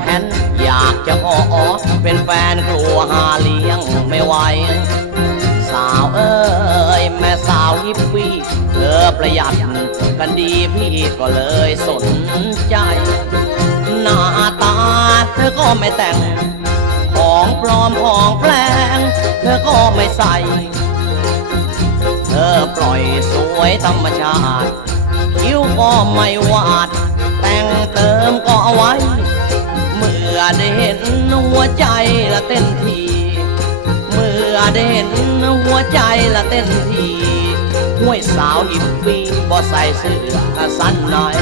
แค้นอยากจะขอเป็นแฟนกลัวหาเลี้ยงไม่ไหวสาวเอ้ยแม่สาวฮิปปี้เธอประหยัดกันดีพี่ก็เลยสนใจหน้าตาเธอก็ไม่แต่งของปลอมของแปลงเธอก็ไม่ใส่เธอปล่อยสวยธรรมชาติคิ้วก็ไม่วาดแต่งเติมก็เอาไว้เมื่อได้เห็นหัวใจละเต้นทีเมื่อได้เห็นหัวใจละเต้นทีห้วยสาวฮิปปี้บ่ใส่เสื้อสั้นหน่อย